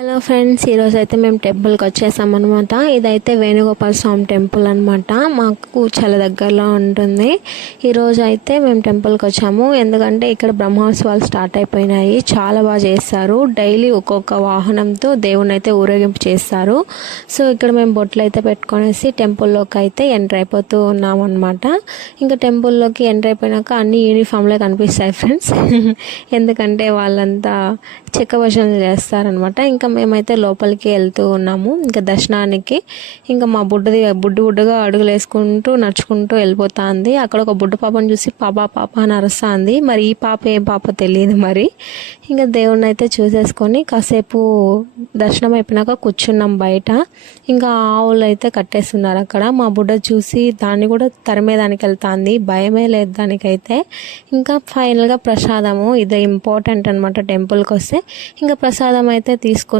Hello friends, ఈరోజు అయితే మేము టెంపుల్కి వచ్చేసాం అనమాట. ఇదైతే వేణుగోపాల స్వామి టెంపుల్ అనమాట. మాకు చాలా దగ్గరలో ఉంటుంది. ఈరోజు అయితే మేము టెంపుల్కి వచ్చాము. ఎందుకంటే ఇక్కడ బ్రహ్మోత్సవాలు స్టార్ట్ అయిపోయినాయి. చాలా బాగా చేస్తారు. డైలీ ఒక్కొక్క వాహనంతో దేవుని అయితే ఊరేగింపు చేస్తారు. సో ఇక్కడ మేము బొట్లు అయితే పెట్టుకొనేసి టెంపుల్లోకి అయితే ఎంటర్ అయిపోతూ ఉన్నాం అనమాట. ఇంకా టెంపుల్లోకి ఎంటర్ అయిపోయినాక అన్ని యూనిఫామ్లే కనిపిస్తాయి ఫ్రెండ్స్. ఎందుకంటే వాళ్ళంతా చెక్క భజనలు చేస్తారనమాట. ఇంకా మేమైతే లోపలికి వెళ్తూ ఉన్నాము ఇంకా దర్శనానికి. ఇంకా మా బుడ్డుగా అడుగులు వేసుకుంటూ నడుచుకుంటూ వెళ్ళిపోతుంది. అక్కడ ఒక బుడ్డ పాపను చూసి పాప పాప అని అరుస్తుంది. మరి ఈ పాప ఏం పాప తెలియదు మరి. ఇంకా దేవుణ్ణి అయితే చూసేసుకొని కాసేపు దర్శనం అయిపోయినాక కూర్చున్నాం బయట. ఇంకా ఆవులు అయితే కట్టేస్తున్నారు అక్కడ. మా బుడ్డ చూసి దాన్ని కూడా తరిమేదానికి వెళ్తుంది. భయమే లేదు దానికైతే. ఇంకా ఫైనల్గా ప్రసాదము, ఇది ఇంపార్టెంట్ అనమాట టెంపుల్కి వస్తే. ఇంకా ప్రసాదం అయితే తీసుకొని